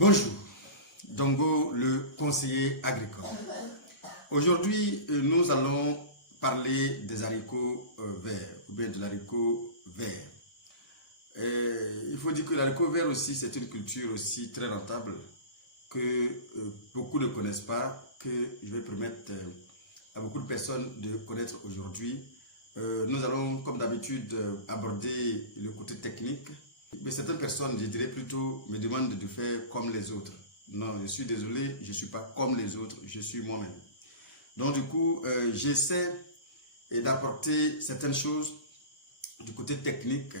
Bonjour, Dongo, le conseiller agricole. Aujourd'hui, nous allons parler des haricots verts, ou bien de l'haricot vert. Il faut dire que l'haricot vert aussi, c'est une culture aussi très rentable que beaucoup ne connaissent pas, que je vais permettre à beaucoup de personnes de connaître aujourd'hui. Nous allons, comme d'habitude, aborder le côté technique. Mais certaines personnes, je dirais plutôt, me demandent de faire comme les autres. Non, je suis désolé, je ne suis pas comme les autres, je suis moi-même. Donc du coup, j'essaie d'apporter certaines choses du côté technique,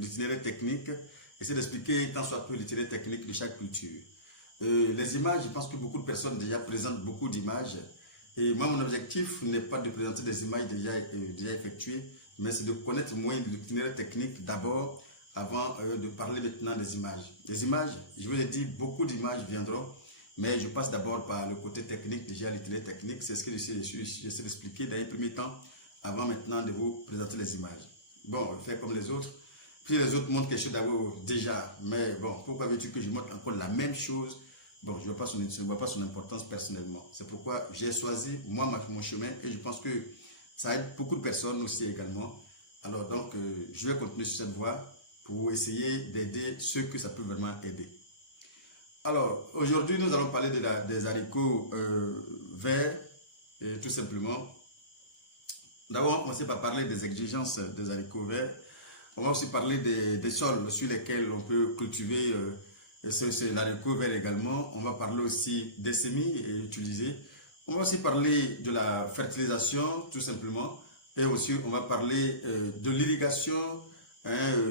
l'itinéraire technique, essayer d'expliquer tant soit peu l'itinéraire technique de chaque culture. Les images, je pense que beaucoup de personnes déjà présentent beaucoup d'images. Et moi, mon objectif n'est pas de présenter des images déjà effectuées, mais c'est de connaître moins l'itinéraire technique d'abord, avant de parler maintenant des images. Les images, je vous l'ai dit, beaucoup d'images viendront, mais je passe d'abord par le côté technique, déjà l'itinéraire technique, c'est ce que j'essaie d'expliquer dans les premiers temps, avant maintenant de vous présenter les images. Bon, faire comme les autres, puis les autres montrent quelque chose d'abord déjà, mais bon, pourquoi veux-tu que je montre encore la même chose? Bon, je ne vois pas son importance personnellement. C'est pourquoi j'ai choisi, moi, mon chemin, et je pense que ça aide beaucoup de personnes aussi également. Alors donc, je vais continuer sur cette voie pour essayer d'aider ceux que ça peut vraiment aider. Alors, aujourd'hui, nous allons parler des haricots verts, tout simplement. D'abord, on va commencer par parler des exigences des haricots verts. On va aussi parler des sols sur lesquels on peut cultiver l'haricot vert également. On va parler aussi des semis utilisés. On va aussi parler de la fertilisation, tout simplement. Et aussi, on va parler de l'irrigation,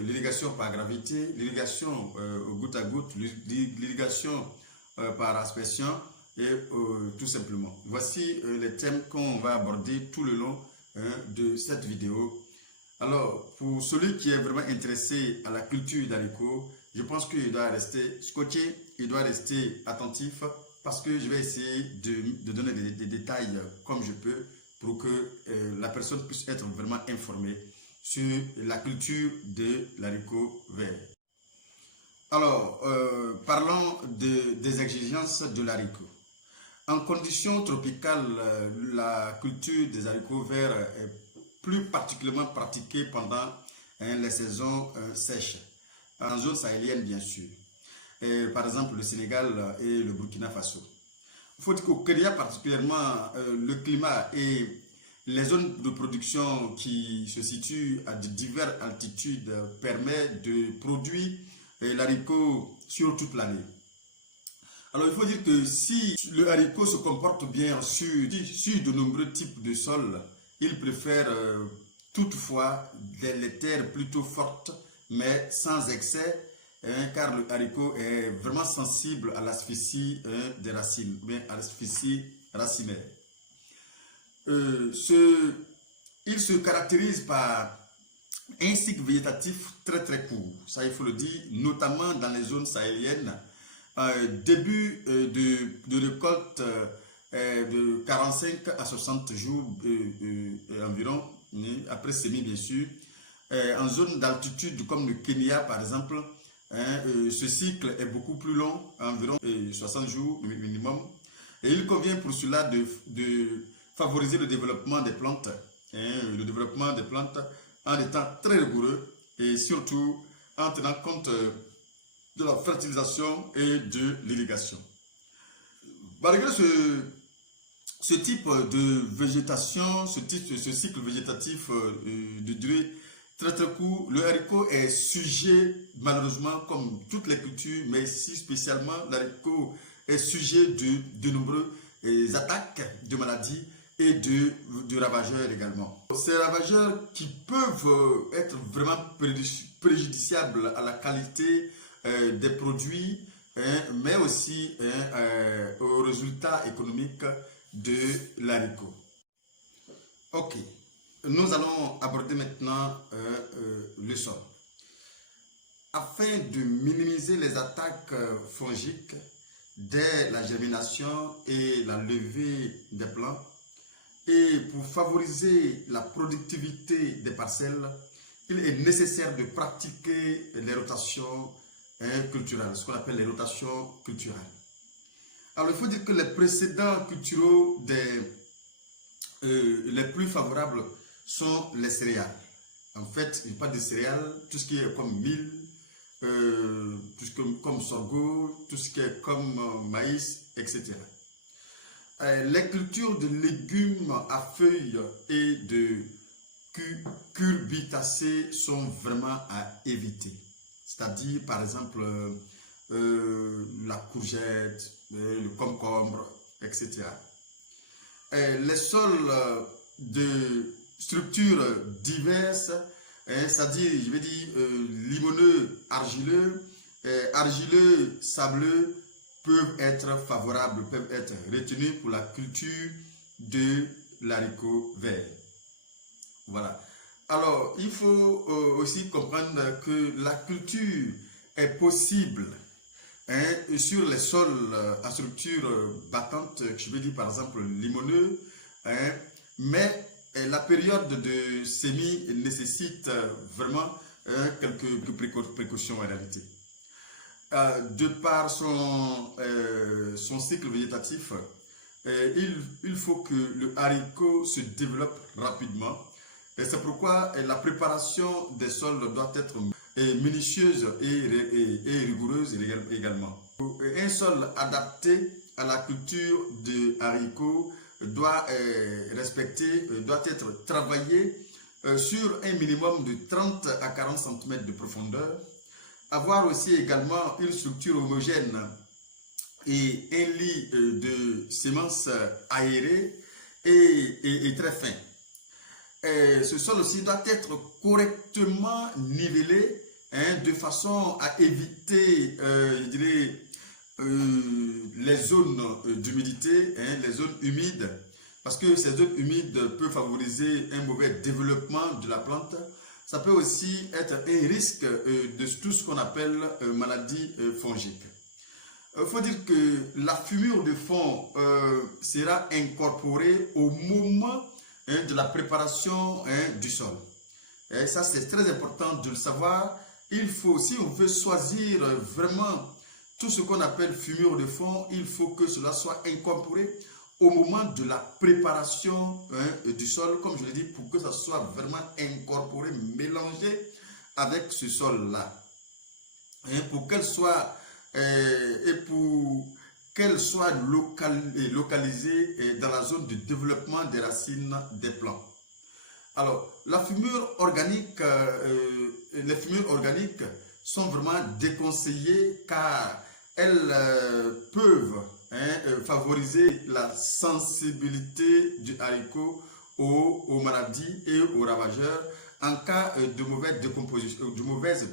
l'irrigation par gravité, l'irrigation au goutte à goutte, l'irrigation par aspersion et tout simplement. Voici les thèmes qu'on va aborder tout le long de cette vidéo. Alors, pour celui qui est vraiment intéressé à la culture d'haricots, je pense qu'il doit rester scotché, il doit rester attentif parce que je vais essayer de donner des détails comme je peux pour que la personne puisse être vraiment informée sur la culture de l'haricot vert. Alors, parlons des exigences de l'haricot. En conditions tropicales, la culture des haricots verts est plus particulièrement pratiquée pendant les saisons sèches, en zone sahélienne bien sûr. Par exemple, le Sénégal et le Burkina Faso. Il faut dire qu'au Kenya particulièrement, le climat et les zones de production qui se situent à de diverses altitudes permettent de produire l'haricot sur toute l'année. Alors il faut dire que si le haricot se comporte bien sur de nombreux types de sols, il préfère toutefois les terres plutôt fortes, mais sans excès, car le haricot est vraiment sensible à l'asphyxie des racines, bien à l'asphyxie racinaire. Il se caractérise par un cycle végétatif très court, ça il faut le dire, notamment dans les zones sahéliennes. Début de récolte de 45 à 60 jours environ, après semis bien sûr. En zone d'altitude comme le Kenya par exemple, ce cycle est beaucoup plus long, environ 60 jours minimum. Et il convient pour cela de favoriser le développement des plantes, en étant très rigoureux et surtout en tenant compte de la fertilisation et de l'irrigation. Malgré ce type de végétation, ce cycle végétatif de durée très court, le haricot est sujet, malheureusement, comme toutes les cultures, mais si spécialement, l'haricot est sujet de nombreuses attaques de maladies et de ravageurs également. Ces ravageurs qui peuvent être vraiment préjudiciables à la qualité des produits, mais aussi aux résultats économiques de l'haricot. Ok, nous allons aborder maintenant le sol. Afin de minimiser les attaques fongiques dès la germination et la levée des plants, et pour favoriser la productivité des parcelles, il est nécessaire de pratiquer les rotations culturelles, ce qu'on appelle les rotations culturelles. Alors, il faut dire que les précédents culturaux les plus favorables sont les céréales. En fait, il n'y a pas de céréales, tout ce qui est comme mil, tout ce qui est comme sorgho, tout ce qui est comme maïs, etc. Les cultures de légumes à feuilles et de cucurbitacées sont vraiment à éviter. C'est-à-dire, par exemple, la courgette, le concombre, etc. Les sols de structures diverses, c'est-à-dire, je vais dire, limoneux, argileux, argileux, sableux, peuvent être favorables, peuvent être retenus pour la culture de l'haricot vert. Voilà. Alors, il faut aussi comprendre que la culture est possible sur les sols à structure battante, je veux dire par exemple limoneux, mais la période de semis nécessite vraiment quelques précautions en réalité. De par son cycle végétatif, il faut que le haricot se développe rapidement. C'est pourquoi la préparation des sols doit être minutieuse et rigoureuse également. Un sol adapté à la culture de haricots doit être travaillé sur un minimum de 30 à 40 cm de profondeur. Avoir aussi également une structure homogène et un lit de semences aérées et très fin. Ce sol aussi doit être correctement nivelé de façon à éviter, je dirais, les zones d'humidité, les zones humides, parce que ces zones humides peuvent favoriser un mauvais développement de la plante. Ça peut aussi être un risque de tout ce qu'on appelle maladie fongique. Il faut dire que la fumure de fond sera incorporée au moment de la préparation du sol. Et ça, c'est très important de le savoir. Il faut, si on veut choisir vraiment tout ce qu'on appelle fumure de fond, il faut que cela soit incorporé au moment de la préparation du sol, comme je l'ai dit, pour que ça soit vraiment incorporé, mélangé avec ce sol-là. Pour qu'elle soit localisée dans la zone de développement des racines des plants. Alors, les fumures organiques sont vraiment déconseillées car elles peuvent favoriser la sensibilité du haricot aux maladies et aux ravageurs en cas de mauvaise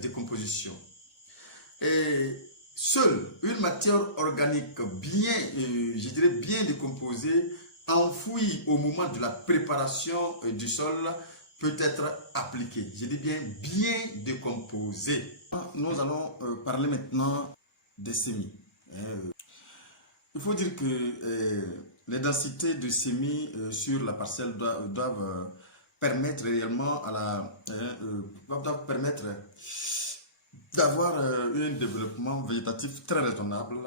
décomposition. Et seule une matière organique bien décomposée, enfouie au moment de la préparation du sol, peut être appliquée. Je dis bien décomposée. Nous allons parler maintenant des semis. Il faut dire que les densités de semis sur la parcelle doivent permettre réellement doivent permettre d'avoir un développement végétatif très raisonnable,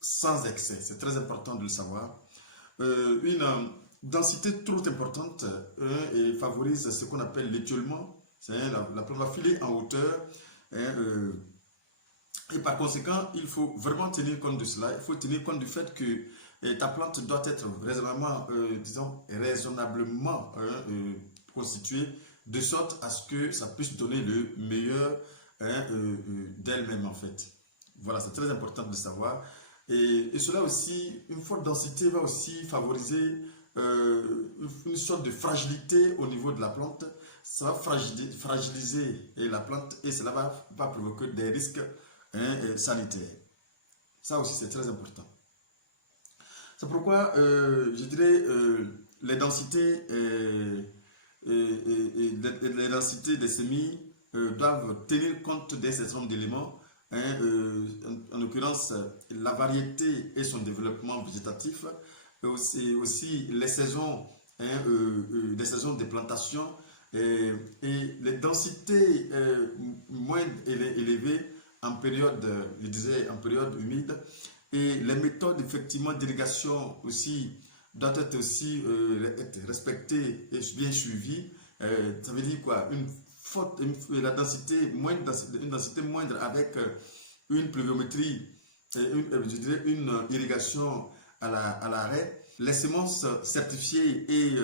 sans excès. C'est très important de le savoir. Une densité trop importante et favorise ce qu'on appelle l'étiolement. La plante va filer en hauteur. Et par conséquent, il faut vraiment tenir compte de cela. Il faut tenir compte du fait que ta plante doit être raisonnablement constituée, de sorte à ce que ça puisse donner le meilleur d'elle-même en fait. Voilà, c'est très important de le savoir. Et cela aussi, une forte densité va aussi favoriser une sorte de fragilité au niveau de la plante. Ça va fragiliser la plante et cela va provoquer des risques sanitaires. Ça aussi, c'est très important. C'est pourquoi, je dirais, les densités des semis doivent tenir compte d'un certain nombre d'éléments. En l'occurrence, la variété et son développement végétatif, aussi les saisons, des saisons de plantation et les densités moins élevées en période, je disais, en période humide. Et les méthodes, effectivement, d'irrigation aussi doivent être aussi être respectées et bien suivies. Ça veut dire quoi? La densité moindre, une densité moindre avec une pluviométrie, je dirais une irrigation à l'arrêt. Les semences certifiées et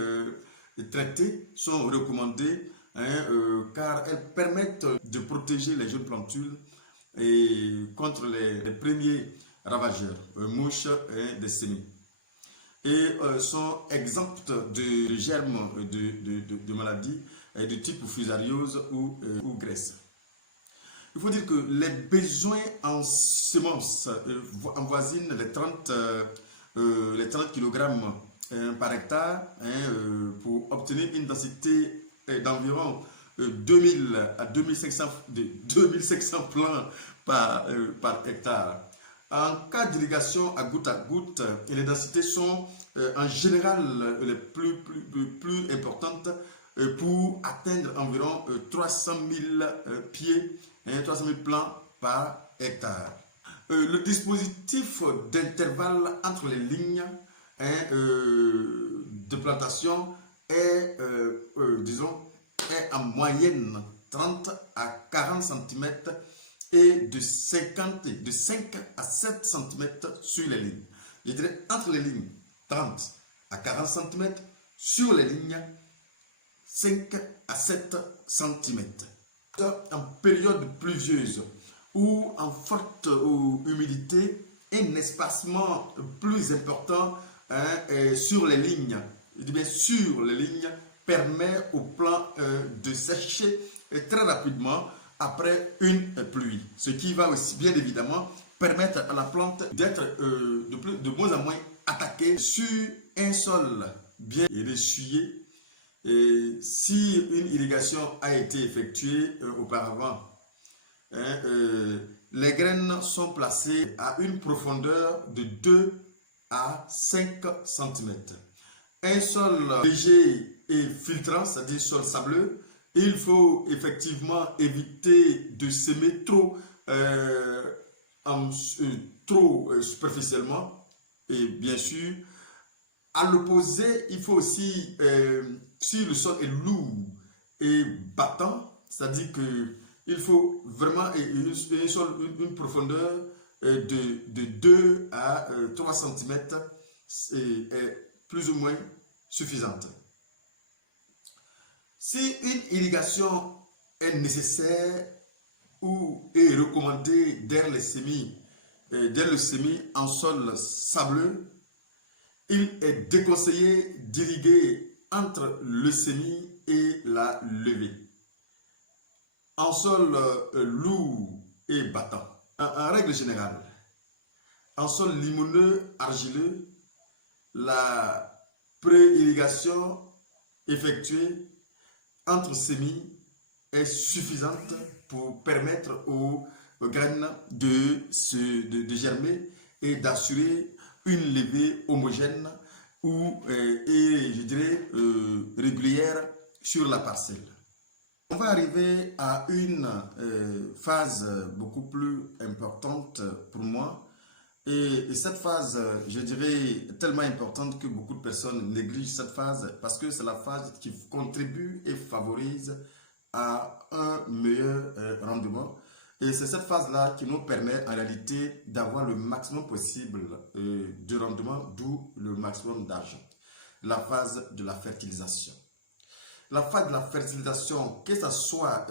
traitées sont recommandées, hein, car elles permettent de protéger les jeunes plantules et contre les premiers ravageurs, mouches et des semis. Et sont exemptes de germes de maladies de type fusariose ou graisse. Il faut dire que les besoins en semences avoisinent les 30 kg par hectare, hein, pour obtenir une densité d'environ 2000 à 2500 plants par hectare. En cas d'irrigation à goutte, les densités sont en général les plus importantes pour atteindre environ 300 000 pieds, 300 000 plants par hectare. Le dispositif d'intervalle entre les lignes, hein, de plantation est, disons, est en moyenne 30 à 40 cm et de 5 à 7 cm sur les lignes. Je dirais entre les lignes 30 à 40 cm, sur les lignes 5 à 7 cm. En période pluvieuse ou en forte humidité, un espacement plus important, hein, sur les lignes, je dis bien sur les lignes, permet aux plants de sécher très rapidement après une pluie. Ce qui va aussi bien évidemment permettre à la plante d'être de moins en moins attaquée sur un sol bien ressuyé. Et si une irrigation a été effectuée auparavant, hein, les graines sont placées à une profondeur de 2 à 5 cm. Un sol léger et filtrant, c'est-à-dire sol sableux, il faut effectivement éviter de semer trop superficiellement. Et bien sûr, à l'opposé, il faut aussi, si le sol est lourd et battant, c'est-à-dire qu'il faut vraiment une profondeur de 2 à 3 cm est plus ou moins suffisante. Si une irrigation est nécessaire ou est recommandée dès le semis en sol sableux, il est déconseillé d'irriguer entre le semis et la levée. En sol lourd et battant, en règle générale, en sol limoneux, argileux, la pré-irrigation effectuée entre semis est suffisante pour permettre aux graines de germer et d'assurer une levée homogène et je dirais régulière sur la parcelle. On va arriver à une phase beaucoup plus importante pour moi. Et cette phase, je dirais, tellement importante que beaucoup de personnes négligent cette phase parce que c'est la phase qui contribue et favorise à un meilleur rendement. Et c'est cette phase-là qui nous permet en réalité d'avoir le maximum possible de rendement, d'où le maximum d'argent. La phase de la fertilisation. La phase de la fertilisation, que ce soit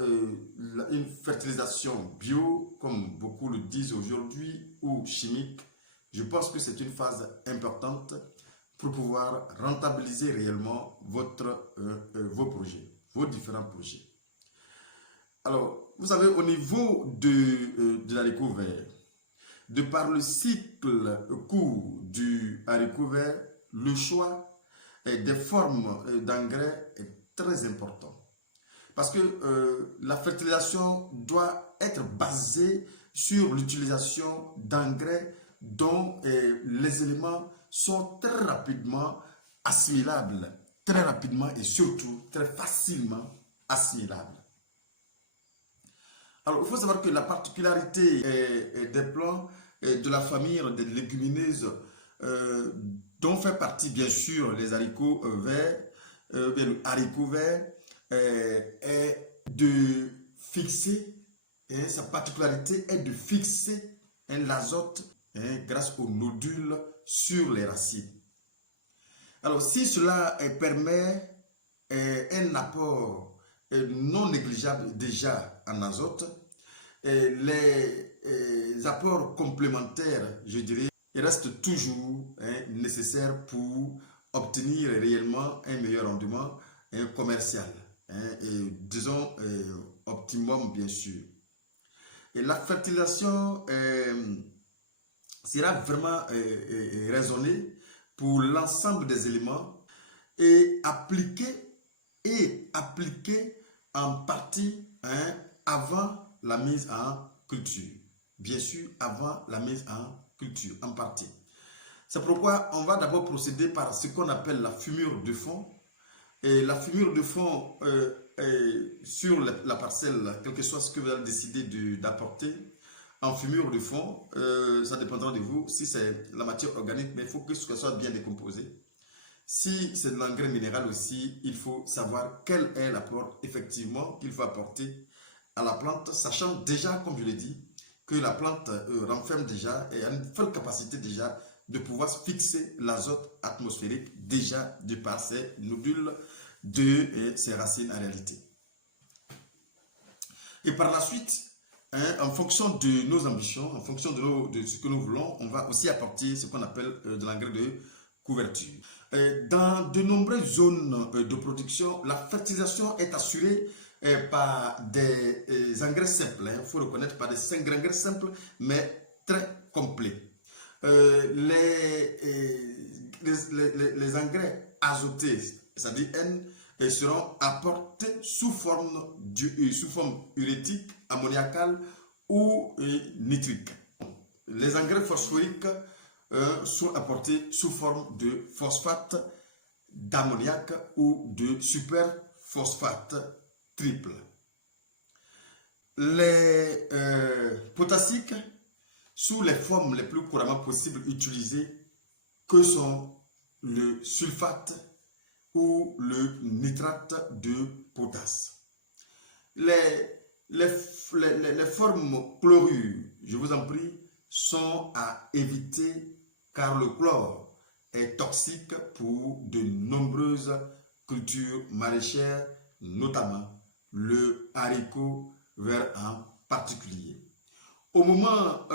une fertilisation bio, comme beaucoup le disent aujourd'hui, ou chimique, je pense que c'est une phase importante pour pouvoir rentabiliser réellement vos projets, vos différents projets. Alors, vous savez, au niveau de l'haricot vert, de par le cycle court du haricot vert, le choix des formes d'engrais est très important. Parce que la fertilisation doit être basée sur l'utilisation d'engrais dont les éléments sont très rapidement assimilables, très rapidement et surtout très facilement assimilables. Alors, il faut savoir que la particularité des plants de la famille des légumineuses, dont fait partie bien sûr les haricots verts, bien, le haricot vert, est de fixer, sa particularité est de fixer l'azote grâce aux nodules sur les racines. Alors, si cela permet un apport non négligeable déjà en azote, les apports complémentaires, je dirais, restent toujours nécessaires pour obtenir réellement un meilleur rendement commercial, et, disons optimum bien sûr. Et la fertilisation sera vraiment raisonnée pour l'ensemble des éléments et appliquée en partie avant la mise en culture. Bien sûr, avant la mise en culture, en partie. C'est pourquoi on va d'abord procéder par ce qu'on appelle la fumure de fond. Et la fumure de fond sur la parcelle, quel que soit ce que vous allez décider d'apporter en fumure de fond, ça dépendra de vous. Si c'est la matière organique, mais il faut que ce soit bien décomposé. Si c'est de l'engrais minéral aussi, il faut savoir quel est l'apport effectivement qu'il faut apporter à la plante, sachant déjà, comme je l'ai dit, que la plante renferme déjà et a une forte capacité déjà de pouvoir fixer l'azote atmosphérique déjà de par ses nodules de ses racines en réalité. Et par la suite, en fonction de nos ambitions, en fonction de ce que nous voulons, on va aussi apporter ce qu'on appelle de l'engrais de couverture. Dans de nombreuses zones de production, la fertilisation est assurée par des engrais simples. Il faut reconnaître par des engrais simples, mais très complets. Les engrais azotés, c'est-à-dire N, seront apportés sous forme urétique, ammoniacale ou nitrique. Les engrais phosphoriques sont apportés sous forme de phosphate d'ammoniac ou de superphosphate triple. Les potassiques, sous les formes les plus couramment possibles utilisées, que sont le sulfate ou le nitrate de potasse. Les formes chlorure, je vous en prie, sont à éviter car le chlore est toxique pour de nombreuses cultures maraîchères, notamment le haricot vert en particulier. Au moment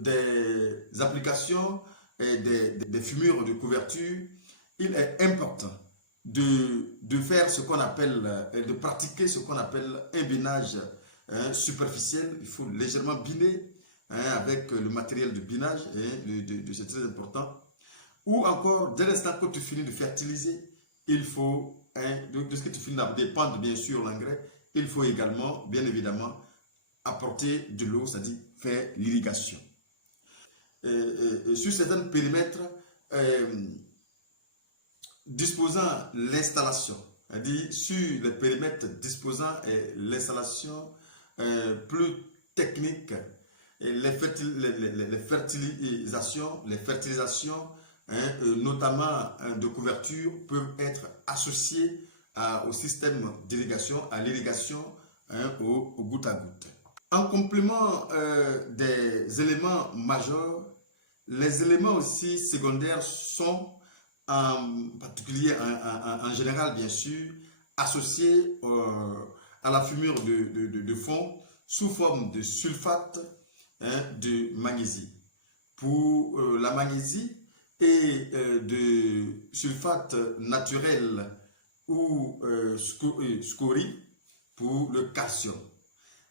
des applications et des fumures de couverture, il est important de faire ce qu'on appelle, de pratiquer ce qu'on appelle un binage superficiel. Il faut légèrement biner avec le matériel de binage, c'est très important. Ou encore, dès l'instant que tu finis de fertiliser, il faut, de ce que tu finis de dépendre bien sûr l'engrais, il faut également, bien évidemment, apporter de l'eau, c'est-à-dire faire l'irrigation. Sur certains périmètres, disposant l'installation, c'est-à-dire sur les périmètres disposant l'installation plus technique, les fertilisations, notamment de couverture, peuvent être associées au système d'irrigation, à l'irrigation au goutte à goutte. En complément des éléments majeurs, les éléments aussi secondaires sont en particulier, en général bien sûr, associés à la fumure de fond sous forme de sulfate de magnésie. Pour la magnésie et de sulfate naturel ou scorie pour le calcium.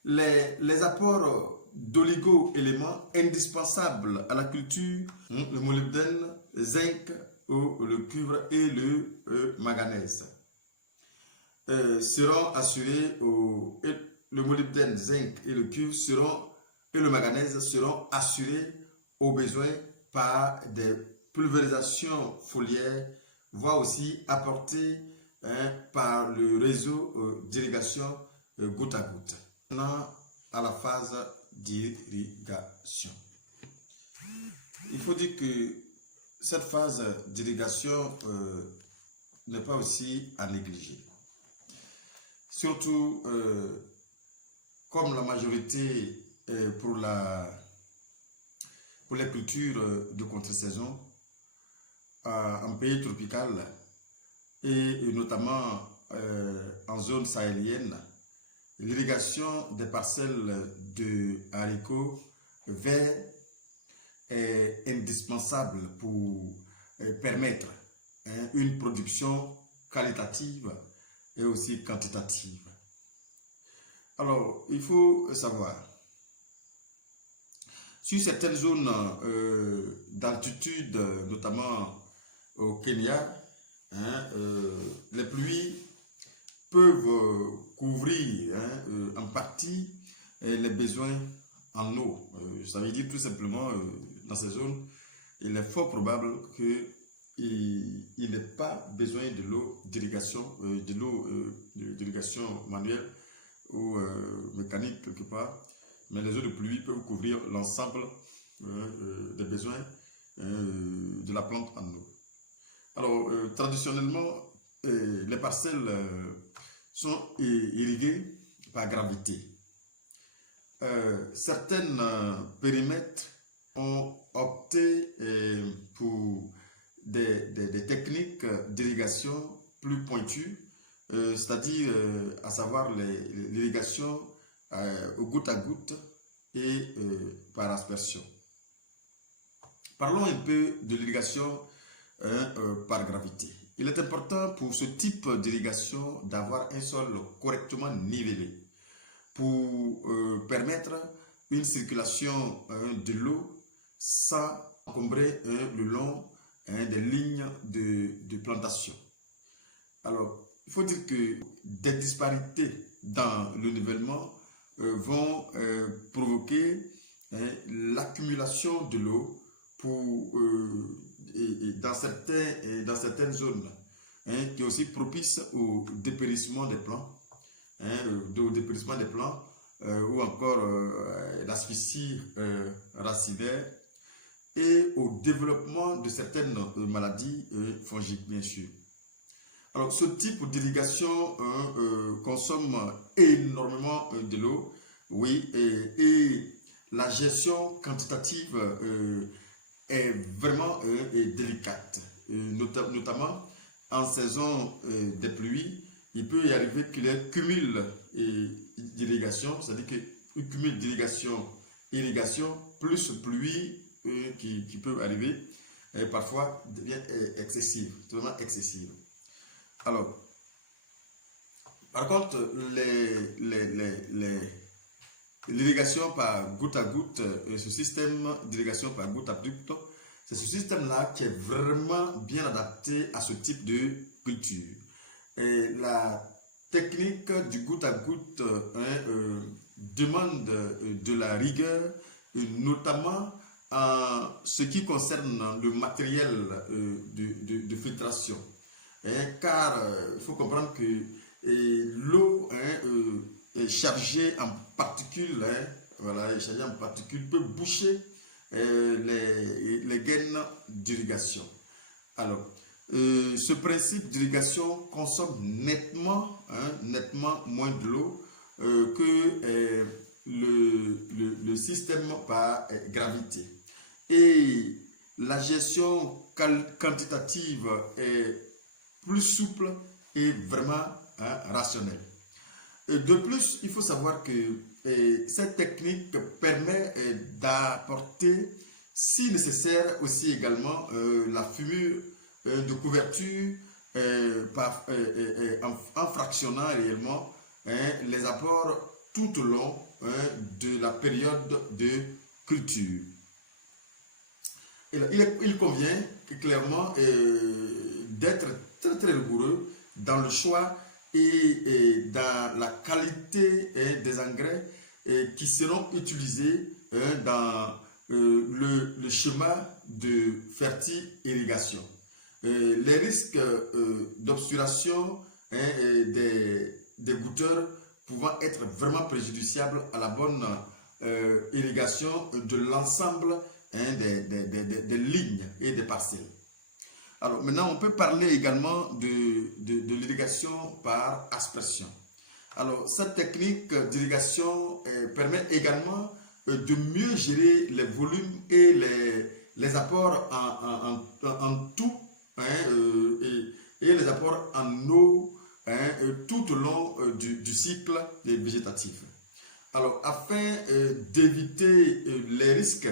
Les apports d'oligo-éléments indispensables à la culture, le molybdène, le zinc, le cuivre et le manganèse seront assurés, le molybdène, le zinc et le cuivre et le manganèse seront assurés aux besoins par des pulvérisations foliaires, voire aussi apportés par le réseau d'irrigation goutte à goutte. Maintenant, à la phase d'irrigation. Il faut dire que cette phase d'irrigation n'est pas aussi à négliger. Surtout, comme la majorité pour les cultures de contre-saison en pays tropical et notamment en zone sahélienne, l'irrigation des parcelles de haricots verts est indispensable pour permettre une production qualitative et aussi quantitative. Alors, il faut savoir, sur certaines zones d'altitude, notamment au Kenya, les pluies peuvent couvrir en partie les besoins en eau. Ça veut dire tout simplement, dans ces zones, il est fort probable qu'il n'ait pas besoin de l'eau d'irrigation, d'irrigation manuelle ou mécanique quelque part, mais les eaux de pluie peuvent couvrir l'ensemble des besoins de la plante en eau. Alors, traditionnellement, les parcelles sont irriguées par gravité. Certains périmètres ont opté pour des techniques d'irrigation plus pointues, c'est-à-dire à savoir l'irrigation au goutte à goutte et par aspersion. Parlons un peu de l'irrigation par gravité. Il est important pour ce type d'irrigation d'avoir un sol correctement nivelé pour permettre une circulation de l'eau sans encombrer le long des lignes de plantation. Alors, il faut dire que des disparités dans le nivellement vont provoquer l'accumulation de l'eau dans certaines zones, qui est aussi propice au dépérissement des plants, ou encore l'asphyxie racinaire et au développement de certaines maladies fongiques, bien sûr. Alors, ce type d'irrigation consomme énormément de l'eau, oui, et la gestion quantitative est vraiment délicate, notamment en saison des pluies. Il peut y arriver qu'il y ait cumul d'irrigation, c'est-à-dire qu'il cumul d'irrigation plus pluie qui peut arriver, parfois devient excessive, totalement excessive. Alors, par contre, l'irrigation par goutte à goutte, ce système d'irrigation par goutte à goutte, c'est ce système-là qui est vraiment bien adapté à ce type de culture. Et la technique du goutte à goutte demande de la rigueur, notamment en ce qui concerne le matériel de filtration. Car il faut comprendre que l'eau chargée en particules, peut boucher les gaines d'irrigation. Alors, ce principe d'irrigation consomme nettement moins de l'eau que le système par gravité. Et la gestion quantitative est plus souple et vraiment rationnelle. De plus, il faut savoir que cette technique permet d'apporter, si nécessaire, aussi également la fumure de couverture en fractionnant réellement les apports tout au long de la période de culture. Et là, il convient clairement d'être très rigoureux dans le choix et dans la qualité des engrais qui seront utilisés dans le schéma de ferti-irrigation. Les risques d'obturation des goutteurs pouvant être vraiment préjudiciable à la bonne irrigation de l'ensemble des lignes et des parcelles. Alors maintenant, on peut parler également de l'irrigation par aspersion. Alors cette technique d'irrigation permet également de mieux gérer les volumes et les apports en tout, et les apports en eau tout au long du cycle végétatif. Alors, afin d'éviter les risques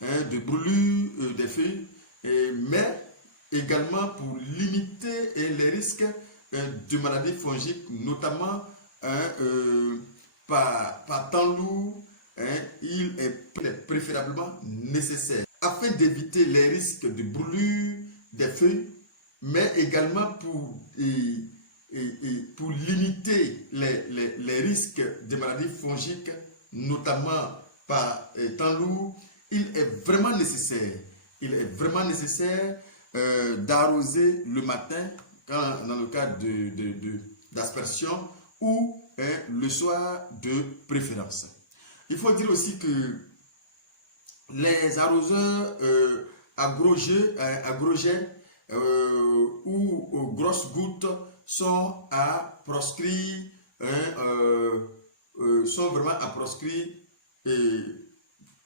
de brûlure des feuilles, mais également pour limiter les risques de maladies fongiques, notamment par temps lourd, il est préférablement nécessaire, afin d'éviter les risques de brûlure des feuilles, mais également pour limiter les risques de maladies fongiques, notamment par temps lourd, il est vraiment nécessaire d'arroser le matin, dans le cas d'aspersion, ou le soir de préférence. Il faut dire aussi que les arroseurs à gros jets ou grosses gouttes sont à proscrire, sont vraiment à proscrire,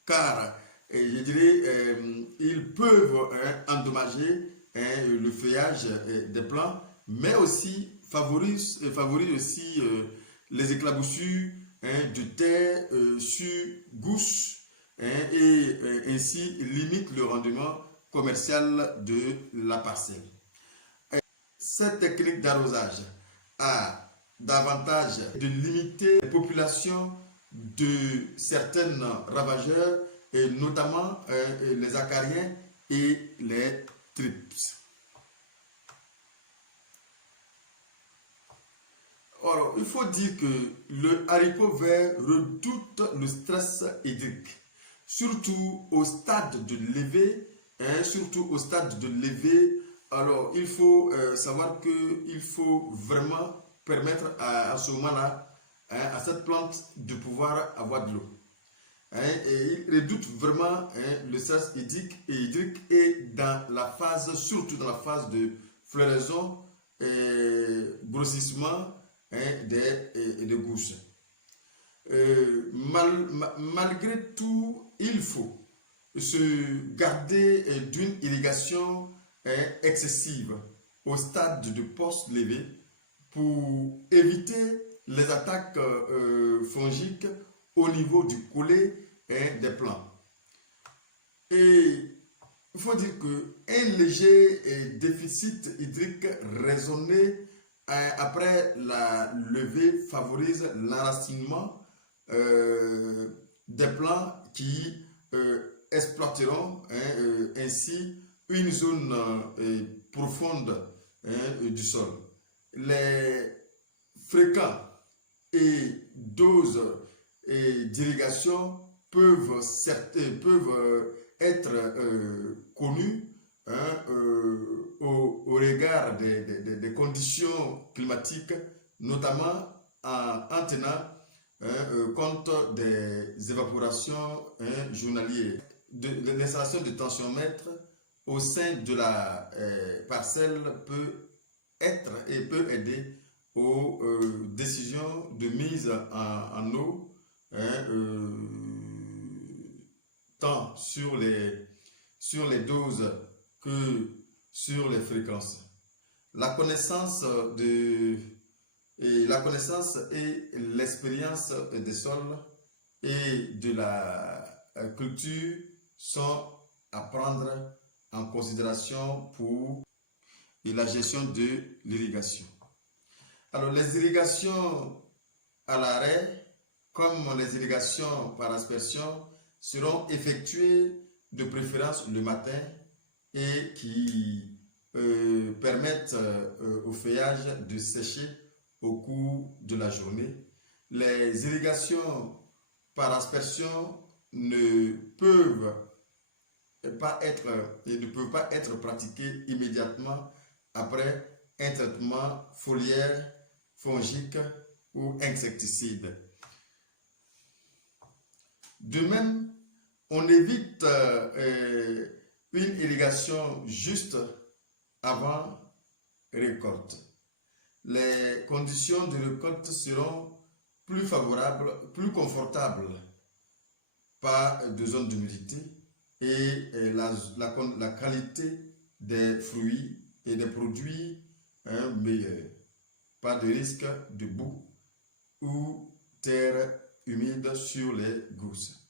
car je dirais ils peuvent endommager le feuillage des plants, mais aussi favorisent aussi les éclaboussures de terre sur gousse, et ainsi limite le rendement commercial de la parcelle. Cette technique d'arrosage a davantage de limiter les populations de certains ravageurs, et notamment les acariens et les thrips. Alors, il faut dire que le haricot vert redoute le stress hydrique, surtout au stade de levée. Alors, il faut savoir qu'il faut vraiment permettre à ce moment-là, à cette plante de pouvoir avoir de l'eau. Et il redoute vraiment le stress hydrique, et surtout dans la phase de floraison, grossissement des gousses. Malgré tout, il faut se garder d'une irrigation excessive au stade de post-levée pour éviter les attaques fongiques au niveau du collet des plants. Et il faut dire qu'un léger déficit hydrique raisonné après la levée favorise l'enracinement des plants qui exploiteront ainsi une zone profonde du sol. Les fréquents et doses d'irrigation peuvent être connus au regard des conditions climatiques, notamment en tenant compte des évaporations journalières. L'installation de tensiomètre au sein de la parcelle peut aider aux décisions de mise en eau, tant sur les doses que sur les fréquences. La connaissance et l'expérience des sols et de la culture sont à prendre en considération pour la gestion de l'irrigation. Alors, les irrigations à l'arrêt, comme les irrigations par aspersion, seront effectuées de préférence le matin, et qui permettent au feuillage de sécher au cours de la journée. Les irrigations par aspersion ne peuvent pas être pratiquées immédiatement après un traitement foliaire, fongique ou insecticides. De même, on évite une irrigation juste avant récolte. Les conditions de récolte seront plus favorables, plus confortables, pas de zone d'humidité et la qualité des fruits et des produits meilleure. Pas de risque de boue ou terre humide sur les gousses.